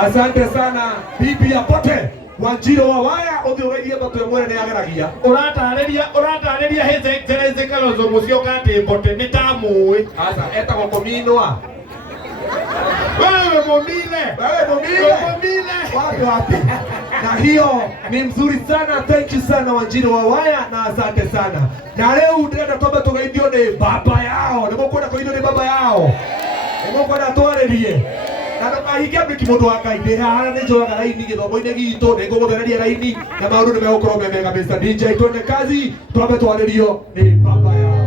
Asante sana bibi ya pote Wanjiro wa waya uthiogeithie batu ya mwene ni ageragia uratareria His Excellency Kalonzo Musyoka ati bote ni tamui asa etagwo Kominwa. Wewe momile wapi na hiyo ni mzuri sana. Thank you sana Wanjiro wa waya na asante sana. Na leo ndenda toba tugeithio ni baba yao, ni mukwenda kuithio ni baba yao, ni mukwenda twarerie na tukahikia mbiki mundu wa Ngai ndi haha ni njoyaga raini githomo-ini gitu ni nguguthereria raini na maundu ni megukorwo me mega kabisa. DJ twende kazi, twambe twarerio ni baba yao.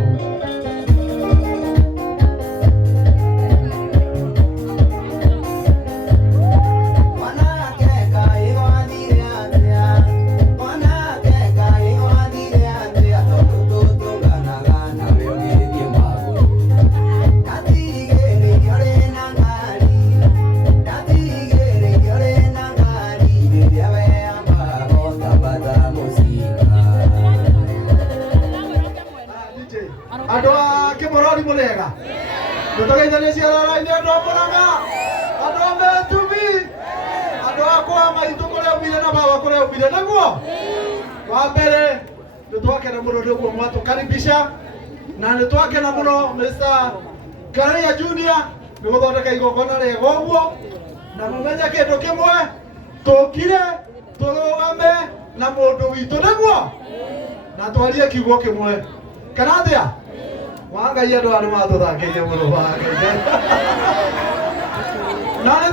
Adoa ke morali mulega. Ndotoka Indonesia la ina ndo moranga. Adoa metubi. Adoa kwa maitu kule ubile na baba kule ubile naguo. Wa mbere nitwake na muno ndugu mwatu karibisha na nitwake na muno Mr. Karia Junior niguthondeka igongona rega uguo na mumenya kindu kimwe tukire turugame na mundu witu naguo na twarie kiugo kimwe kana atia Wangai andu andu matuthakirie muno wake na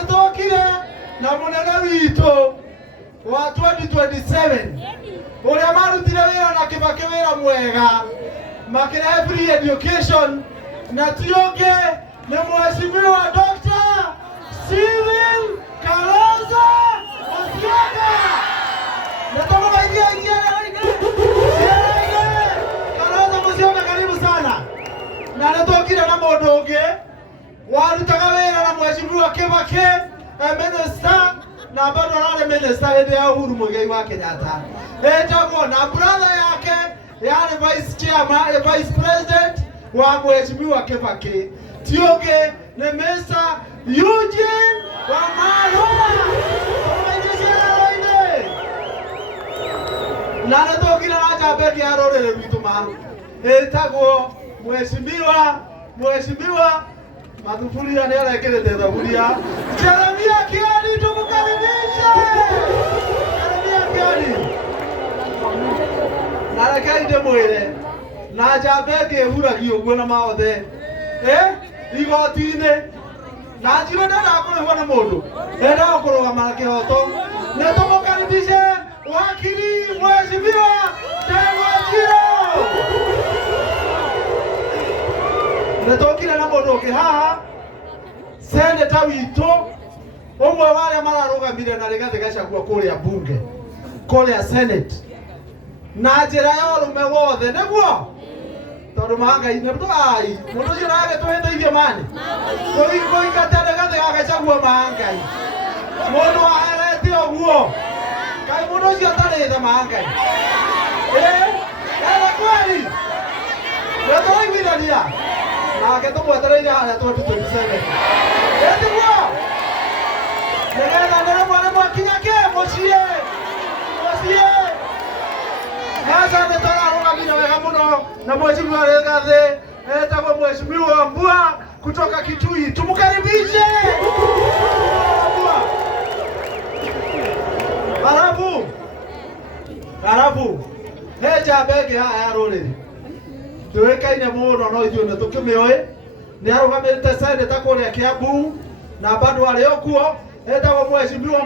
nitokire na munene witu wa 2027 uria marutire wira na Kibaki wira mwega makira free education na tionge ni mheshimiwa Dr. Cyril Kalonzo Musyoka na tumewaingia na natokire na mundu ungi warutaga wira na mheshimiwa Kibaki minister na bado arare minister hindi ya Uhuru Muigai wa Kenyatta etagwo na brother yake yani vice president wa mheshimiwa Kibaki tionge ni Mr. Eugene Wamalwa na natokire na Jabeki ya rorere rwitu maru etagwo Mheshimiwa Magufuli ni arekete thaburia Jeremia Kioni tumukaribishe Jeremia Kioni na reke inde mwire na Jabeki ehuragio uguo na maothe igoti-ini na njiro ndenda kurihwo na mundu ndenda kurugama kihoto na tumukaribishe wakili Mheshimiwa Wanjiro Netokire na mundu ungi haha seneta witu umwe wale mararugamire na Rigathi Gachagua kuria bunge kuria senate na njira ya urume wothe niguo tondu Mangai ne ai mundu ucio nage tuhiteithie mani kuingata Rigathi Gachagua Mangai mundu aherete uguo kai mundu ucio atari tha Mangai kweli netoigithania nake tumwetereire haria 2027 etiguo nigetha nere mwana mwakinya ke mucie sasa nitararugamire wega muno na mheshimiwa Rigathi etagwo mheshimiwa Mbua kutoka Kitui tumukaribishe Halafu Jabeki haya ya roreri tuwekaine muno no ithuĩ nĩtũkĩmĩoĩ nĩ arũgamĩrĩte seneta kũrĩa Kiambu na bado arĩ okuo etagwo Mheshimiwa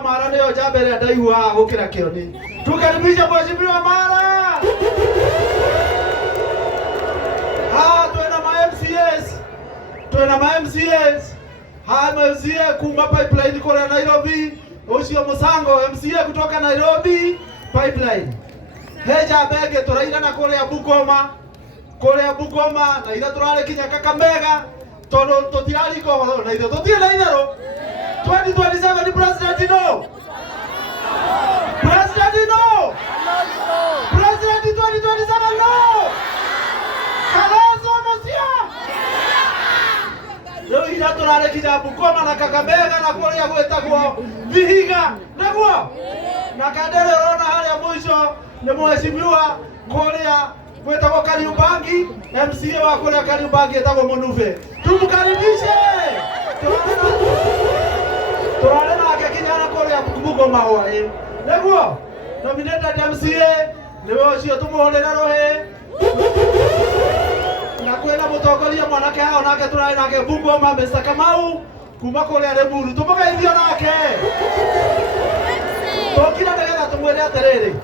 Mara nĩyo njamba ĩrĩa ndaiguaga gũkĩra Kioni tukaribisha Mheshimiwa Mara. Twĩna ma MCAs MCA kuma pipeline kũrĩa Nairobi ucio Musango MCA kutoka Nairobi pipeline Jabeki turairana kuria Bungoma na ira turare kinya Kakamega tondu tutirariko na ira tutire na itharu 2027 president no president 2027 no Kalonzo Musyoka leo ira turare kinya Bungoma na Kakamega na kuria gwetagwo Vihiga naguo na Kandere rona haria mwisho ni mheshimiwa kuria gwetagwo Kariubangi MCA wa kuria Kariubangi etagwo Munuve tumukaribishe turare nake kinya na kuria Bungoma hoye naguo nominated MCA niwe ucio tumuhurira rohe na kwena mutongoria mwanake hao nake turai nake Bungoma Mr. Kamau kuma kuria Lemuru tumugeithio nake tokira ndegetha tumwire atiriri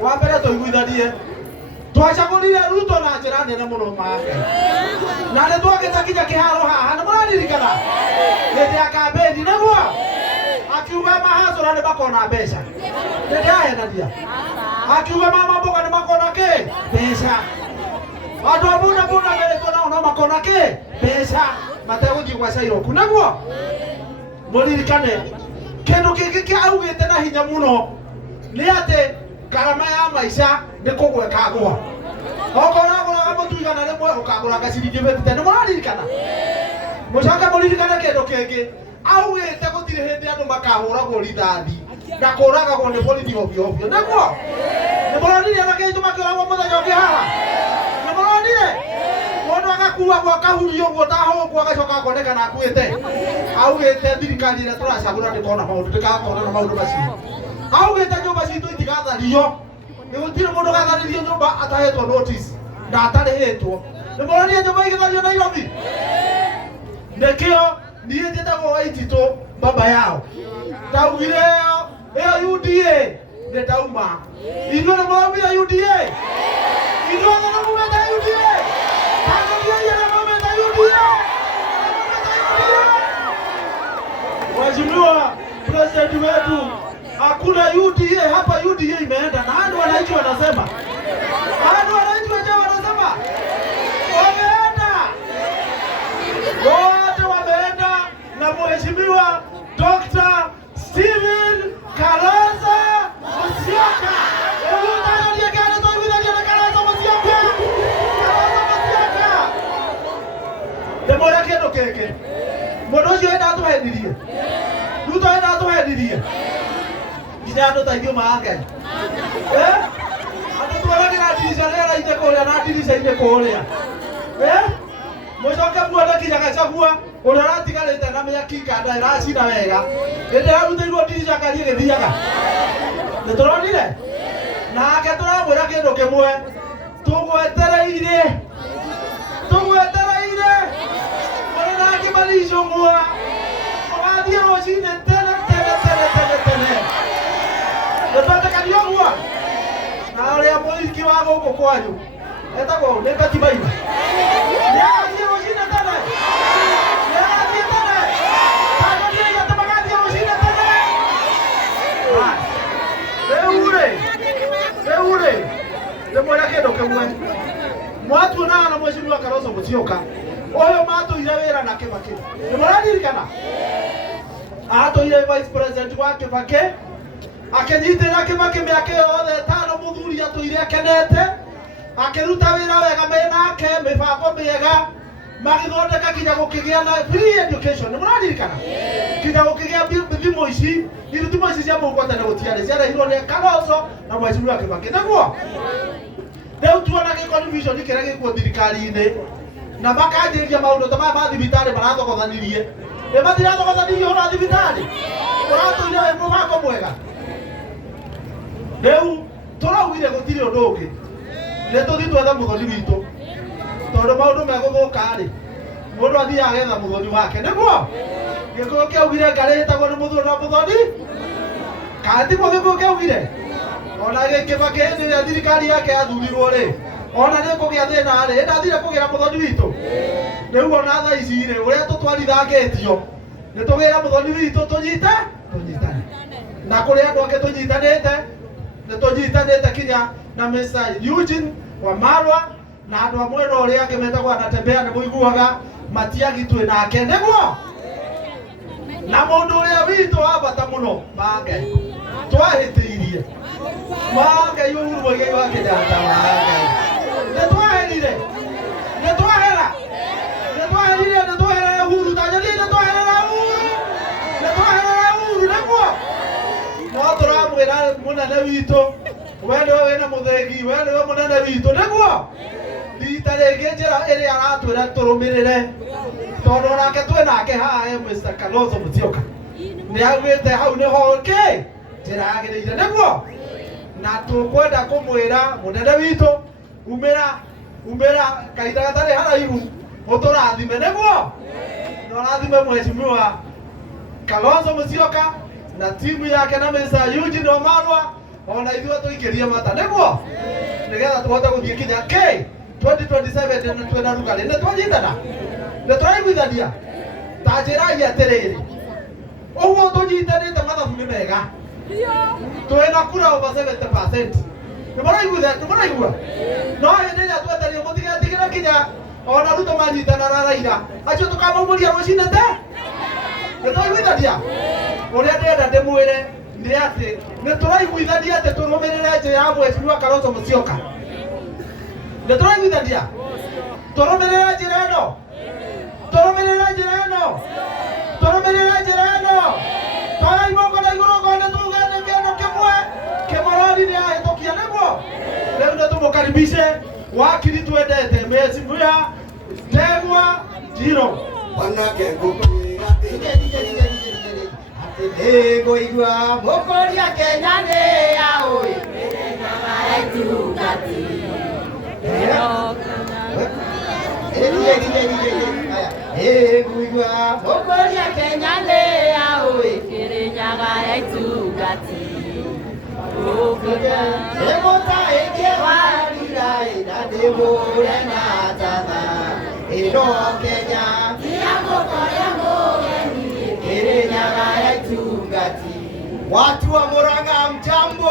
wa mbere tuiguithanie twacagurire Ruto na njira nene muno make na ni twagita kinya kiharo haha ni muraririkana hindi ya kambeni naguo akiuga mahazura ni makona mbeca ndi ahenania akiuga mama mboga ni makona ke mbeca andu abuna buna mbere tona no makona ke mbeca mategũthiĩ gwa Cairoku naguo mũririkane kĩndũ kĩngĩ kĩaugĩte na hinya mũno nĩ atĩ garama ya maica nĩ kũgweka ngwa okorwo ũragũraga mũtu igana rĩmwe ũkagũra gaciringi mĩtite nĩ mũraririkana mũcoke mũririkane kĩndũ kĩngĩ augĩte gũtirĩ hĩndĩ andũ makahũragwo rithathi na kũragagwo nĩ borithi ovyo ovyo naguo nĩ mũronire na kĩndũ makĩũragwo mũthenya ũngĩ haha nĩ mũronire mũndũ agakua gwa kahuri ũguo tahũngwo agacoka akonekana akuĩte augĩte thirikari ĩrĩa tũracagũra ndĩkona maũndũ ndĩgakona na maũndũ macio augĩte nyũmba citũ itigathario nĩ gũtirĩ mũndũ gatharĩrio nyũmba atahetwo notice na atarĩhĩtwo nĩ mũronire nyũmba igĩthario Nairobi nĩkĩo niĩ njĩtagwo Waititũ baba yao ndaugire ĩyo UDA nĩ ndauma inyuĩ nĩ mũraumire UDA inyuĩ nĩ mũmete UDA Mheshimiwa President wetu hakuna UDA hapa. UDA imeenda na hadi wananchi wanasema, hadi wananchi wenyewe wanasema wameenda, wote wameenda na Mheshimiwa Dr. Stephen Kalonzo Musyoka. Demora kĩndũ kĩngĩ mũndũ ũcio enda atũhendirie Ruto enda atũhendirie nginya andũ taithio ma Ngai andũ twaragĩra ndirica rĩera-inĩ kũrĩa na ndirica-inĩ kũrĩa mũcoke muone kinya Gachagua ũrĩa ũratigarĩte na mĩaki kanda ĩracina wega hĩndĩ ĩrarutĩirwo ndirica ngari ĩgĩthiaga nĩ tũronire nake tũramwĩra kĩndũ kĩmwe tũgwetereire Malisho mwa wadia rojine tene ndataka kadiogwa na wale polisi wako huko kwanyu etako nekati baiba ya rojine tene takodia ya tabakati rojine tene eure demora kedo kemwe mwatu na Mheshimiwa Kalonzo Musyoka oyo matũire wĩra na Kibaki nĩ mũraririkana atũire vice president wa Kibaki akĩnyitĩrĩra Kibaki mĩaka yothe ĩtano mũthuri atũire akenete akĩruta wĩra wega menake mĩbango mĩega magĩthondeka kinya gũkĩgĩa na free education nĩ mũraririkana kinya gũkĩgĩa thimũ ici thimũ ici cia mũhuko tene gũtiarĩ ciarehirwo nĩ Kalonzo na Mheshimiwa Kibaki naguo rĩu tuona gĩconfusion kĩrĩa gĩkuo thirikari-inĩ na makanjĩrĩria maũndũ ta maya ma thibitarĩ marathogothanirie matirathogothanĩrie ũhoro thibitarĩ ũratũire wĩ mũbango mwega rĩu tũraugire gũtirĩ ũndũ ũngĩ nĩ tũthiĩ twethe mũthoni witũ tondũ maũndũ megũthũka-rĩ mũndũ athiaga getha mũthoni wake nĩguo gĩkũyũ kĩaugire ngarĩ ĩtagwo nĩ mũthoni kana tiguo gĩkũyũ kĩaugire ona Kibaki hĩndĩ ĩrĩa thirikari yake yathurirwo-rĩ ona nĩ kũgĩa thĩna-rĩ ndathire kũgĩra mũthoni witũ rĩu ona thaa ici-rĩ ũrĩa tũtwarithangĩtio nĩ tũgĩra mũthoni witũ tũnyitane na kũrĩ andũ angĩ tũnyitanĩte nĩ tũnyitanĩte kinya na Mr. Eugene Wamalwa na andũ a mwena ũrĩa angĩ metagwo Anatembea nĩ mũiguaga Matiang'i twĩ nake nĩguo na mũndũ ũrĩa witũ wa bata mũno Mangai twahĩtĩirie Mangai Uhuru Muigai wa Kenyatta Mangai nĩtwaherire Uhuru ta nyoni nĩtwaherera munene witũ, we nĩwe wĩna mũthegi, we nĩwe mũnene witũ, nĩguo? Rita rĩngĩ njĩra ĩrĩa aratwĩra tũrũmĩrĩre, tondũ nake twĩ nake haha Mr. Kalonzo Musyoka nĩaugĩte hau nĩho njĩra yagĩrĩire, nĩguo? Na tũkwenda kũmwĩra mũnene witũ, umĩra kahinda gatarĩ haraihu ũtũrathime, nĩguo? Na ũrathime Mheshimiwa Kalonzo Musyoka na timu yake na Mr. Eugene Wamalwa, ona ithuĩ tũikĩrie mata, nĩguo? Nĩgetha tũhote gũthiĩ kinya 2027 twĩna rugarĩ, nĩtwanyitana, nĩtũraiguithania, ta njĩrai atĩrĩrĩ, ũguo tũnyitanĩte mathabu nĩ mega, twĩna kura over 70%, nĩmũraigua? No hĩndĩ ĩrĩa twetereire mũtigetigĩre kinya ona Ruto manyitana na Raila, acio tũkamaumĩria rũcinĩ te, nĩtũraiguithania? Ũrĩa ndĩrenda ndĩmwĩre nĩ atĩ nĩtũraiguithania atĩ tũrũmĩrĩre njĩra ya Mheshimiwa Kalonzo Musyoka, nĩtũraiguithania? Tũrũmĩrĩre njĩra ĩno, tũrũmĩrĩre njĩra ĩno, tũrũmĩrĩre njĩra ĩno, twarai moko na igũrũ ngone tuge nĩ kĩndũ kĩmwe, Kĩmorori nĩahĩtũkia, nĩguo? Rĩu nĩtũmũkaribishe wakiri twendete Mheshimiwa Ndegwa Njiro. Wanake ngũkwĩra atĩ nĩngũigua mũkũria Kenya nĩ yaũĩ nĩngũigua mũkũria Kenya nĩ yaũĩ Kĩrĩnyaga ya itungati nĩmũtaĩkie warira na ndĩmũre na tatha ĩno Kenya tiamũkoria mũgeni Kĩrĩnyaga ya itungati. Watu wa Murang'a mjambo,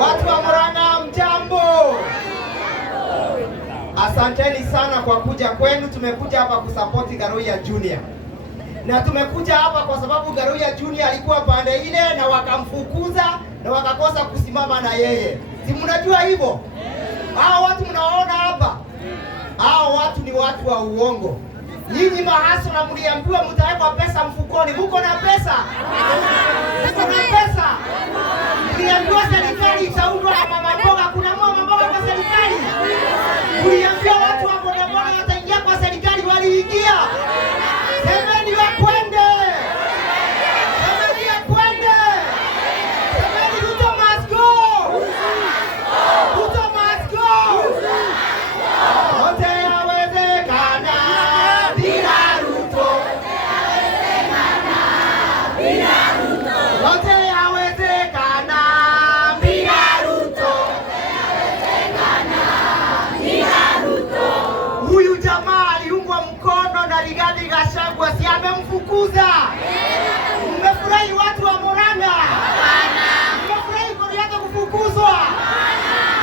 watu wa Murang'a mjambo. Asanteni sana kwa kuja kwenu. Tumekuja hapa kusapoti Garoya Junior, na tumekuja hapa kwa sababu Garoya Junior alikuwa pande ile na wakamfukuza na wakakosa kusimama na yeye. Si mnajua hivyo? Hao watu mnaona hapa, hao watu ni watu wa uongo. Nyinyi mahaso na mliambiwa mtaweka pesa mfukoni. Muko na pesa? Muko na pesa? Mliambiwa serikali itaundwa na mama mboga. Kuna mama mboga kwa serikali? Mliambiwa watu wa bodaboda wataingia kwa serikali, waliingia? Semeni wakwende! Semeni wakwende! Semeni Ruto must go! Ruto must go! Yote yawezekana bila Ruto. Yote yawezekana bila Ruto. Huyu jamaa aliungwa mkono na Rigathi Gachagua, si amemfukuza? Mmefurahi watu wa Murang'a? Mmefurahi kwa yake kufukuzwa?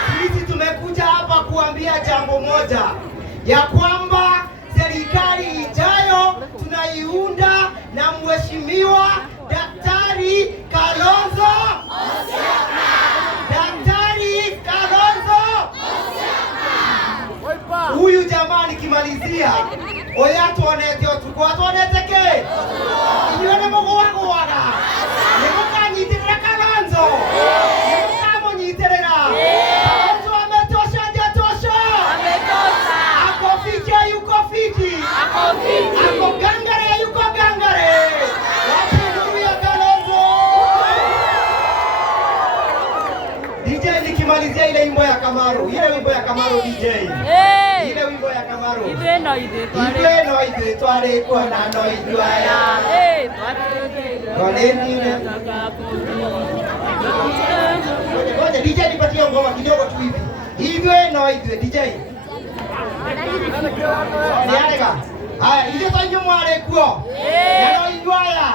Sisi tumekuja hapa kuambia jambo moja, ya kwamba serikali ijayo tunaiunda na Mheshimiwa Daktari Kalonzo Musyoka. Daktari Kalonzo Musyoka. Huyu jamaa nikimalizia, oya tuonete otuko atuoneteke. Inyone mogo wako waga. Nimukanyitirira Kalonzo. Nimukamunyitirira. Kalonzo ametosha, hajatosha? Ametosha. Ako fiki, yuko fiki. Ako fiki. Ako gangare, yuko gangare. Wapi ndugu ya Kalonzo? DJ nikimalizia ile wimbo ya Kamaru. Ile wimbo ya Kamaru DJ. Ile wimbo ya Kamaru. Ibe no ibe tware kwa na no ijuaya. Koneni ne. Ngoja DJ nipatie ngoma kidogo tu hivi. Ibe no ibe DJ. Niarega. Haya, ile tanyo mware kuo. Na no ijuaya.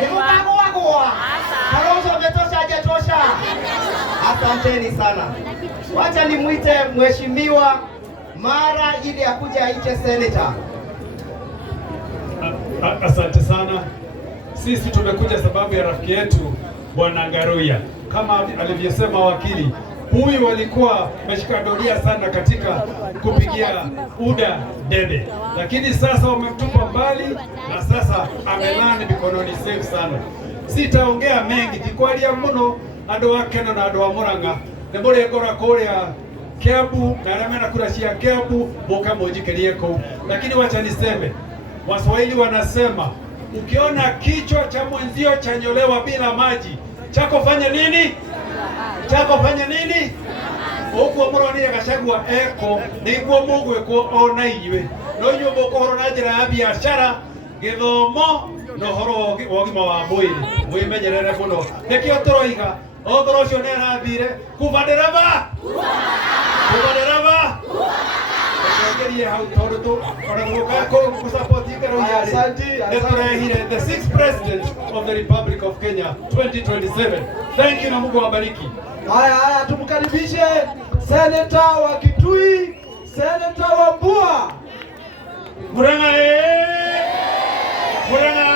Nimukago wako. Kalonzo ametosha, hajatosha? Asanteni sana. Wacha nimuite Mheshimiwa Mara ili akuja aite senator. Asante sana. Sisi tumekuja sababu ya rafiki yetu Bwana Garoya. Kama alivyosema wakili, huyu walikuwa ameshika doria sana katika kupigia UDA debe, lakini sasa wamemtupa mbali na sasa amelani mikononi safe sana. Sitaongea mengi tikwaria muno andu wa Keno na andu wa Murang'a ni muri ngora kuria Kiambu na arĩa mena kura cia Kiambu moka mũnjikerie kũu. Lakini wacha niseme, Waswahili wanasema ukiona kichwa cha mwenzio chanyolewa bila maji, chako fanya nini? Chako fanya nini? Ũguo mũronire Gachagua eko nĩguo mũgwĩkwo ona inyuĩ. No inyuĩ mũkũhoro na njĩra ya biacara, gĩthomo na ũhoro wa ũgima wa mwĩrĩ. Mwĩmenyerere mũno. Nĩkĩo tũroiga Ogoro ũcio nĩ arathire kuba ndereba. Kuba ndereba. Ngerie hau tondũ ona tũgoka kũsupport Garoya. Asante. The sixth president of the Republic of Kenya 2027. Thank you na Mungu awabariki. Haya, tumkaribishe seneta wa Kitui, seneta wa Mbua. Murang'a Murang'a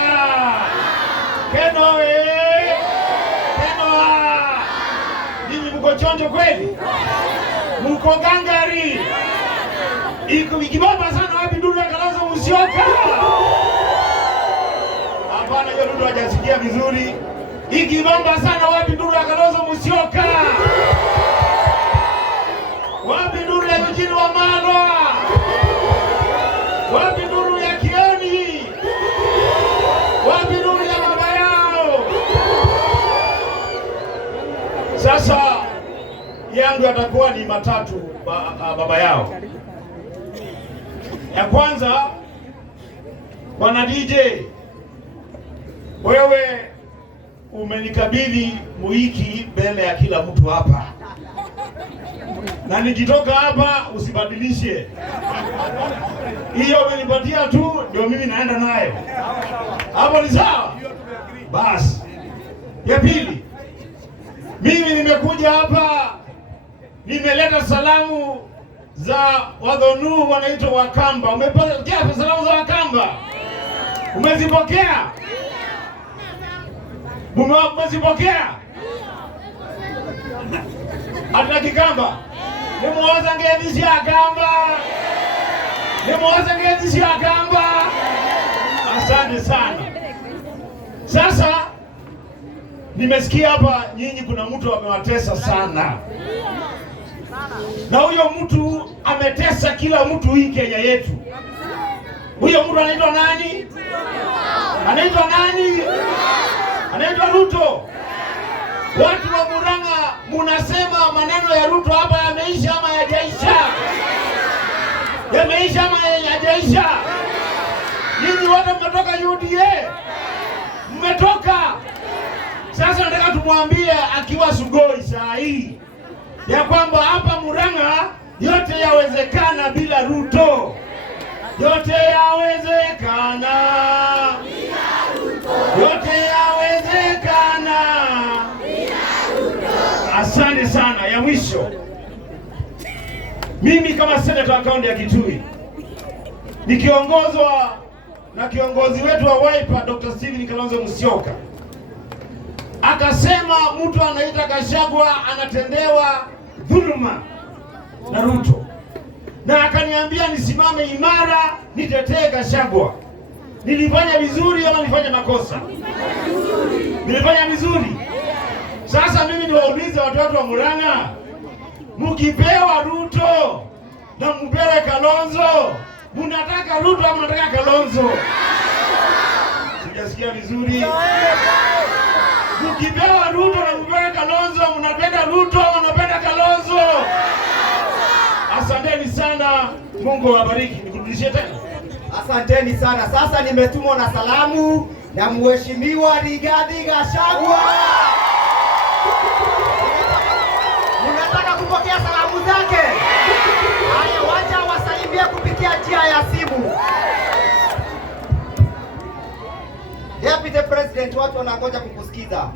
Keno Keno. Ninyi mko chonjo kweli? Mko gangari? Iko ikibaba sana wapi Ndulu ya Kalonzo Musyoka? Hapana, hiyo Ndulu hajasikia vizuri. Ikibaba sana wapi Ndulu ya Kalonzo Musyoka? Wapi Ndulu ya Eugene Wamalwa? Wapi Ndulu ya Kioni? Wapi Ndulu ya baba yao? Sasa yangu yatakuwa ni matatu baba yao. Ya kwanza, Bwana DJ, wewe umenikabidhi muiki mbele ya kila mtu hapa, na nikitoka hapa usibadilishe. Hiyo umenipatia tu ndio mimi naenda nayo. Hapo ni sawa? Basi. Ya pili, mimi nimekuja hapa nimeleta salamu za Wadhonu wanaitwa Wakamba. Umepokea salamu za Wakamba? Umezipokea? Umezipokea? Hata Kikamba nimuoza ngezi ya Kamba, nimuoza ngezi ya Kamba. Asante sana. Sasa nimesikia hapa nyinyi kuna mtu amewatesa sana, na huyo mtu ametesa kila mtu hii Kenya yetu. Huyo mtu anaitwa nani? Anaitwa nani? Anaitwa Ruto. Watu wa Murang'a munasema maneno ya Ruto hapa yameisha ama hayajaisha? Yameisha ama hayajaisha? Ninyi wote mmetoka UDA. Mmetoka. Sasa nataka tumwambie akiwa Sugoi saa hii ya kwamba hapa Murang'a yote yawezekana bila Ruto. Yote yawezekana bila Ruto. Yote yawezekana bila Ruto. Asante sana. Ya mwisho, mimi kama seneta wa kaunti ya Kitui nikiongozwa na kiongozi wetu wa Wiper Dr. Stephen Kalonzo Musyoka, akasema mtu anaita Gachagua anatendewa dhuluma na Ruto, na akaniambia nisimame imara nitetee Gachagua. Nilifanya vizuri ama nilifanya makosa? Nilifanya vizuri. Sasa mimi niwaulize watu wa Murang'a, mkipewa Ruto na mpewe Kalonzo, mnataka Ruto ama mnataka Kalonzo? Sijasikia vizuri. Mkipewa Ruto na mpewe Kalonzo, mnapenda Ruto ama mnapenda Kalonzo? Asanteni sana. Mungu awabariki. Nikurudishie tena. Asanteni sana. Sasa nimetumwa na salamu na Mheshimiwa Rigathi Gachagua. Unataka kupokea salamu zake? Haya, wacha wasalimie kupitia njia ya simu. Deputy President, watu wanangoja kukusikiza.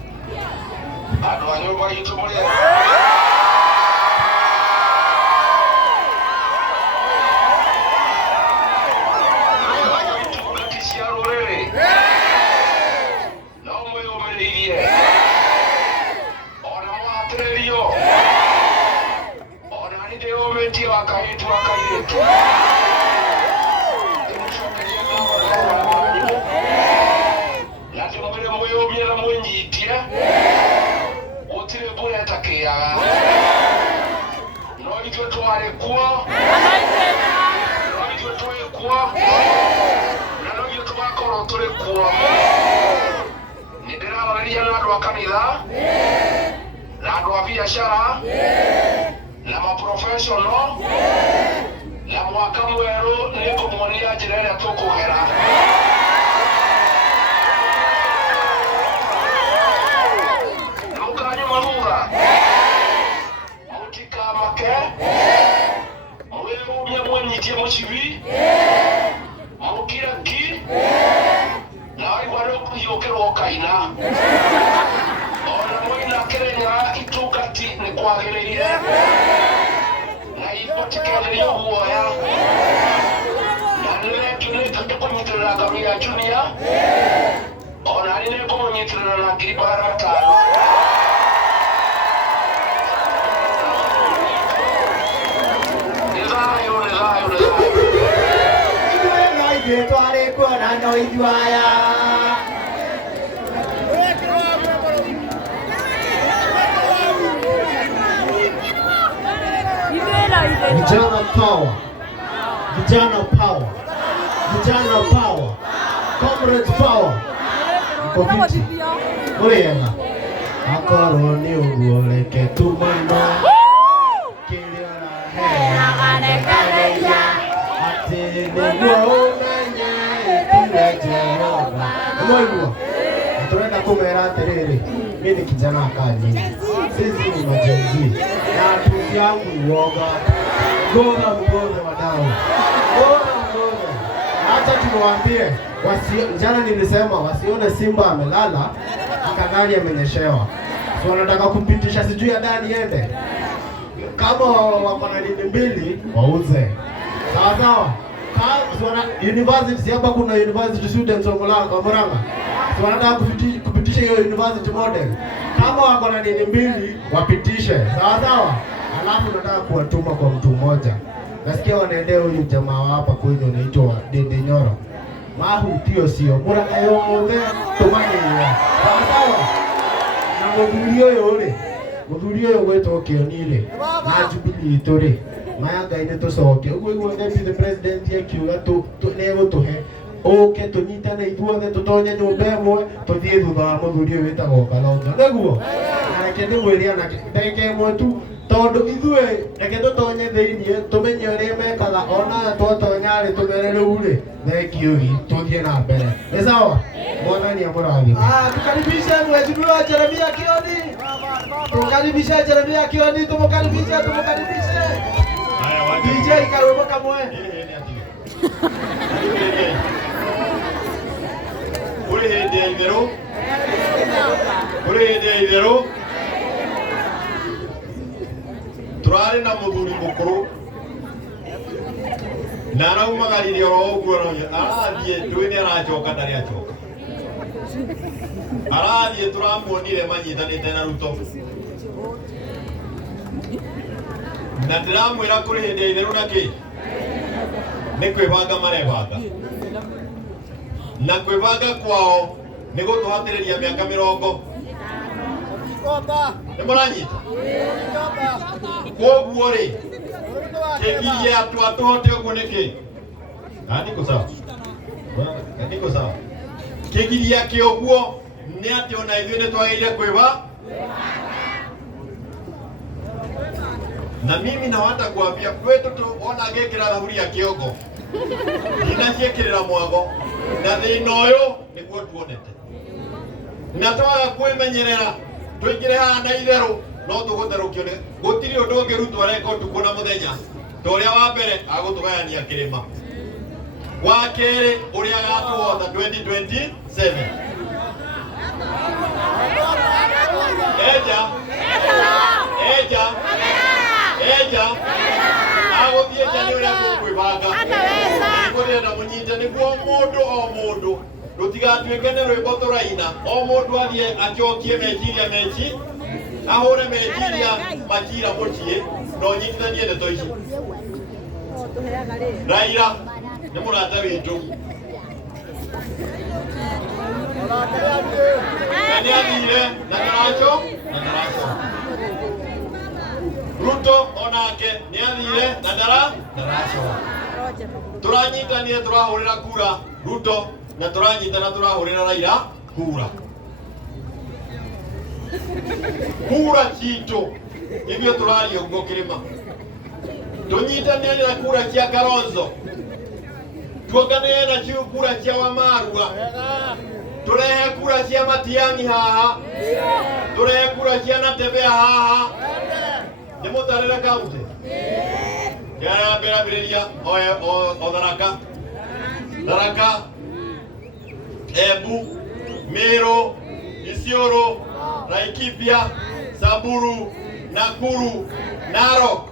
Mwenye matiaga no ithuĩ twarĩ kuo no ithuĩ tũrĩ kuo na no ithuĩ tũgakorwo tũrĩ kuo. Nĩ ndĩraranĩria na andũ a kanitha na andũ a biacara na maprofessional na mwaka mwerũ nĩ kũmuonia njĩra ĩrĩa tũkũgera. Maruga mutikamake mwĩrũrie mwenyitie mũcibi mũkire ki na waigua nĩũkũhiũkĩrwo kaina ona mwĩna kĩrĩnyaga itungati nĩ kwagĩrĩire na mũtikenerio guoya na nĩtũkũnyitĩrĩra Ngaruiya Junior ona nĩ nĩngũmũnyitĩrĩra na 5,000. Twarĩ kuona no ithuaya Vijana power, vijana power, vijana power, comrades power. Mkopiti muriega akorwo nĩ ũguo reke tũmano kĩrĩa ũraheanaga atĩ nĩguo ũmenye ĩtire Jehova. Nĩmwaigua tũrenda kũmera atĩrĩrĩ, mimi ni kijana kanini, sisi ni majenzi na tuzi yangu uoga goga mgoze wadau goga mgoze. Acha tuwaambie jana nilisema wasione Simba amelala akadhani amenyeshewa, so wanataka kumpitisha sijui ndani ende. Kama wako na dini mbili wauze sawa sawa. Kama university hapa kuna university students wa Murang'a, so wanataka kupitisha hiyo university model. Kama wako na dini mbili wapitishe sawa sawa, alafu nataka kuwatuma kwa mtu mmoja. Nasikia wanaendea huyu jamaa hapa kwenye anaitwa Dede Nyoro. Mahu tio sio Murang'a yothe tumanye sawa sawa. Na muthuri ũyũ gwĩtwo Kĩonire na Jubilee tũrĩ maya Ngai nĩ tũcoke ũguo iguo the president akiuga nĩegũtũhe ũke tũnyitane ithuothe tũtonye nyũmba ĩmwe tũthiĩ thutha wa mũthuri ũyũ wĩtagwo Kalonzo. Nĩguo reke ndĩmwĩre ana ndagĩka ĩmwe tu, tondũ ithuĩ reke tũtonye thĩiniĩ tũmenye ũrĩa mekaga, ona twatonya-rĩ tũmere rĩu-rĩ thengio tũthiĩ na mbere. Nĩ sawa? Mwathani amũrathime. Tukaribishe mheshimiwa Jeremia Kioni. Tukaribishe Jeremia Kioni, tumukaribishe. DJ karwimbo kamwe. Uri hĩndĩ ya itherũ tũrarĩ na mũthuri mũkũrũ na araumagarire oro ũguo arathiĩ ndũĩ nĩ aracoka ndarĩ acoka arathiĩ tũramuonire manyitanĩte na Ruto na ndĩramwĩra kũrĩ hĩndĩ ya itherũ na kĩ nĩ kwĩbanga marebanga na kwĩbanga kwao nĩ gũtũhatĩrĩria mĩaka 40. Nĩ mũranyita koguo-rĩ kĩgirie atũhote ũguo nĩkĩ nĩkũ sawa kĩgiria kĩ ũguo nĩ atĩ ona ithuĩ nĩ twagĩrĩire kwĩba. Na mimi nawata kuambia kwetu ona gĩkĩra thaburia kĩongo ndinaciĩkĩrĩra mwago na thĩna ũyũ nĩguo tuonete na twaga kwĩmenyerera tũingĩre haha na itherũ no tũgũtherũkio nĩ gũtirĩ ũndũ ũngĩrutwo areka ũtukũ na mũthenya ta ũrĩa wa mbere agũtũgayania kĩrĩma, wa kerĩ ũrĩa agatũhotha 2027 eja agũthiĩ nja nĩ ũrĩa tũkwĩbanga nĩkũrĩenda mũnyite nĩguo mũndũ o mũndũ rũtigatuĩke nĩ rwĩmbo tũraina o mũndũ athiĩ acokie meciria ahũre meciria makira mũciĩ na ũnyitithanie ndeto ici. Raila nĩ mũrata witũ na nĩ athire na ndaracoka Ruto onake ni athire na ndaracoka. Turanyitania turahurira kura Ruto na turanyitana turahurira Raila kura. Kura cito ibyo turari ugo kirima. Tunyitania na kura kia Kalonzo. Tuogane na chiu kura kia Wamarwa. Turehe kura kia Matiang'i haha. Turehe kura kia Natembea haha. Nimutarira kaunti. Yara bera biria o Tharaka, Embu, Meru, Isiolo, Laikipia, Samburu, Nakuru, Narok,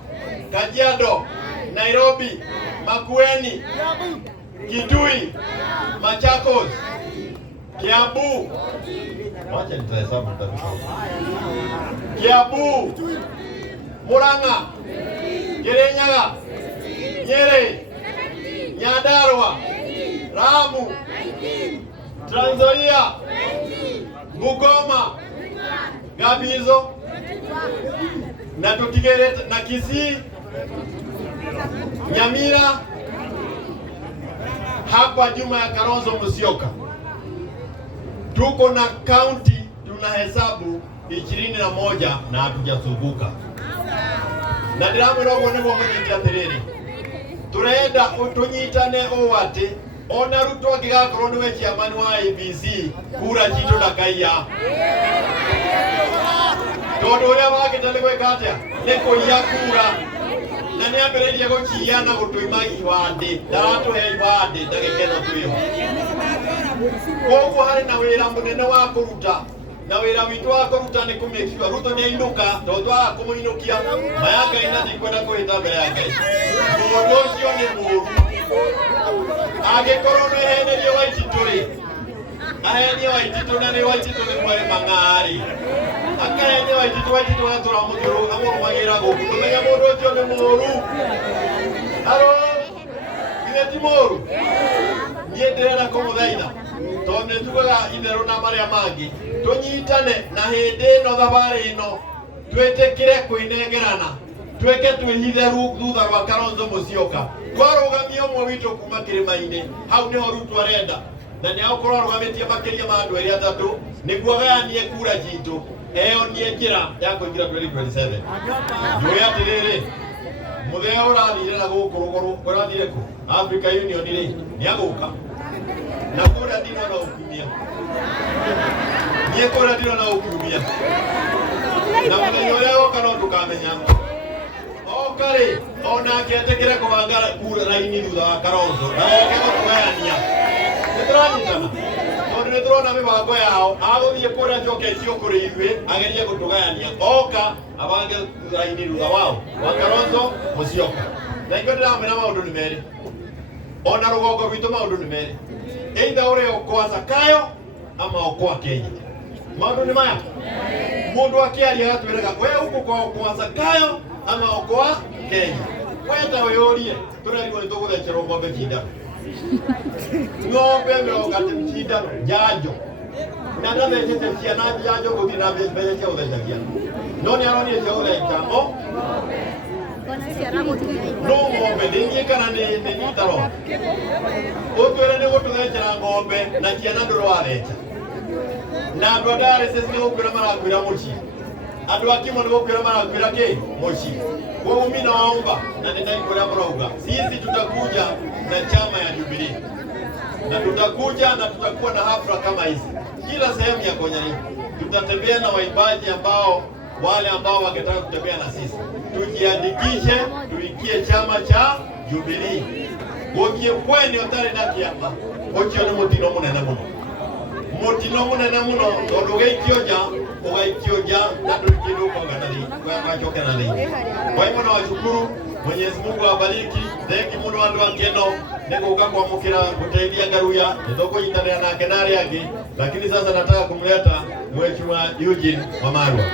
Kajiado, Nairobi, Makueni, Kitui, Machakos, Kiambu, Murang'a, Kirinyaga, Nyeri, Nyandarua, Lamu, Trans Nzoia, Bungoma, Gabizo, na tutigere na Kisii, Nyamira, hapa Juma ya Kalonzo Musyoka. Tuko na county tunahesabu 21 na hatujazunguka. Na ndiramwira uguo niguo munyiti atiriri. Turenda utunyitane owate ona Ruto angigakorwo niwe chairman wa ABC kura citu ndakaiya. Tondu uria wagite ni gwika atia ni kuiya kura na ni ambiririe gukia na gutuima iwandi ndaratuhe iwandi ndagikena tuyo. Koguo hari na wira munene wa kuruta na wira witu wa kuruta ni kumekishwa Ruto ni induka tondu wa kumuinukia mayaka ina ndikwenda kuhita mbere ya Ngai. Mundu ucio ni muru agikorwo ni henerio wa itituri ahenio wa ititu na ni wa ititu ni mwere mang'ari akahenio wa ititu atura muthuru amurumagira guku tumenya mundu ucio ni muru. Halo ile ti muru nie ndirenda kumuthaitha tondu nitugaga itheru na maria mangi tunyitane na hindi ino thabari ino twitikire kwinengerana tweke twihitheru thutha rwa Kalonzo Musyoka twarugamia umwe witu kuma kirima-ini hau niho Ruto arenda na ni akorwo arugamitie makiria ma andu eri athatu niguo gayanie kura citu eo nie njira ya kuingira 2027 njui atiriri muthea urathire na guku ruguru kurathire ku Africa Union ri ni aguka na kura ndino na ukumia nie kura ndino na ukumia na muthenya uria woka no tukamenya okari ona aketekere kubangara kura raini thutha wa Kalonzo na oke gutugayania nituranyitana tondu niturona mibango yao aguthie kuria njoketio kuri ithue agerie gutugayania oka abange raini thutha wao wa Kalonzo Musyoka na ingo ndiramena maundu ni meri ona rugongo rwitu maundu ni meri either uri okwa Zakayo ama okwa Kenya maundu ni maya mundu akiaria atwiraga we huko kwa okwa Zakayo ama okwa Kenya weta weyorie turarigwo ni tuguthecera ng'ombe cindano ng'ombe merogate cindano njanjo na ndathecete ciana njanjo guthi na mbeca cia gutheca ciana no ni aronire cia gutheca no ng'ombe ndingie kana ni nyitaro utwire ni gututhecera ng'ombe na ciana ndurwatheca na andu a dialysis ni gukwira marakwira mucii andu akimo ni gukwira marakwira ki mucii kwa mimi naomba na ninaikuwa mrauga sisi tutakuja na chama ya Jubilee na tutakuja na tutakuwa na hafla kama hizi kila sehemu ya Konyani. Tutatembea na waimbaji ambao wale ambao wangetaka kutembea na sisi tujiandikishe tuingie chama cha Jubilee. Gokie kweni otari na kiama gokie ni mutino munene muno tondu geikioja ugaikioja na tukiru kwa ganani kwa choke na nini. Kwa hivyo na washukuru Mwenyezi Mungu awabariki thengi muno andu akeno niguka kwamukira guteidia Garuya nitoko yitana na kenari yake lakini sasa nataka kumleta Mheshimiwa Eugene Wamalwa.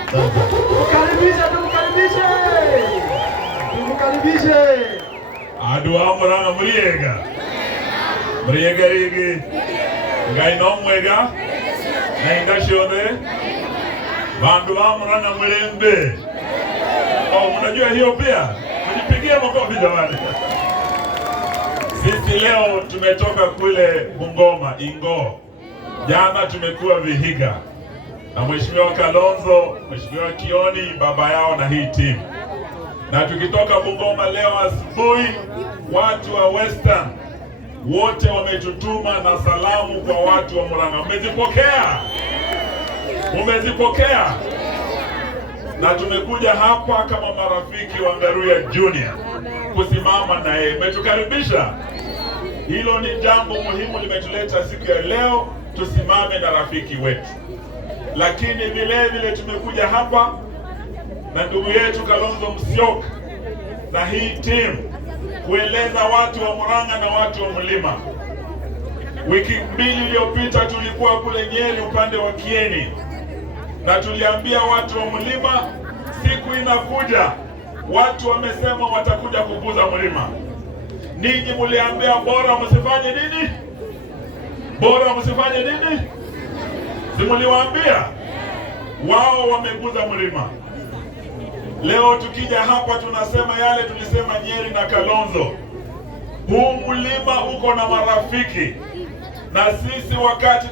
Tumkaribishe andu a Murang'a muriega rigi Ngai no mwega na inda ciothe bandu ba Murang'a mulembe Oh, mnajua hiyo pia? Mjipigie makofi jamani. Sisi leo tumetoka kule Bungoma, Ingo. Jana tumekuwa Vihiga. Na Mheshimiwa Kalonzo, Mheshimiwa Kioni, baba yao na hii timu. Na tukitoka Bungoma leo asubuhi, watu wa Western wote wametutuma na salamu kwa watu wa Murang'a. Mmezipokea? Mmezipokea? Na tumekuja hapa kama marafiki wa Ngaruya Junior kusimama na yeye. Umetukaribisha. Hilo ni jambo muhimu limetuleta siku ya leo, tusimame na rafiki wetu. Lakini vile vile tumekuja hapa na ndugu yetu Kalonzo Musyoka na hii timu kueleza watu wa Murang'a na watu wa Mlima. Wiki 2 iliyopita tulikuwa kule Nyeri upande wa Kieni, na tuliambia watu wa Mlima siku inakuja, watu wamesema watakuja kuguza Mlima. Ninyi mliambia bora msifanye nini? Bora msifanye nini? Simuliwaambia? Wao wameguza Mlima. Leo tukija hapa tunasema yale tulisema Nyeri na Kalonzo. Huu Mlima uko na marafiki, na sisi wakati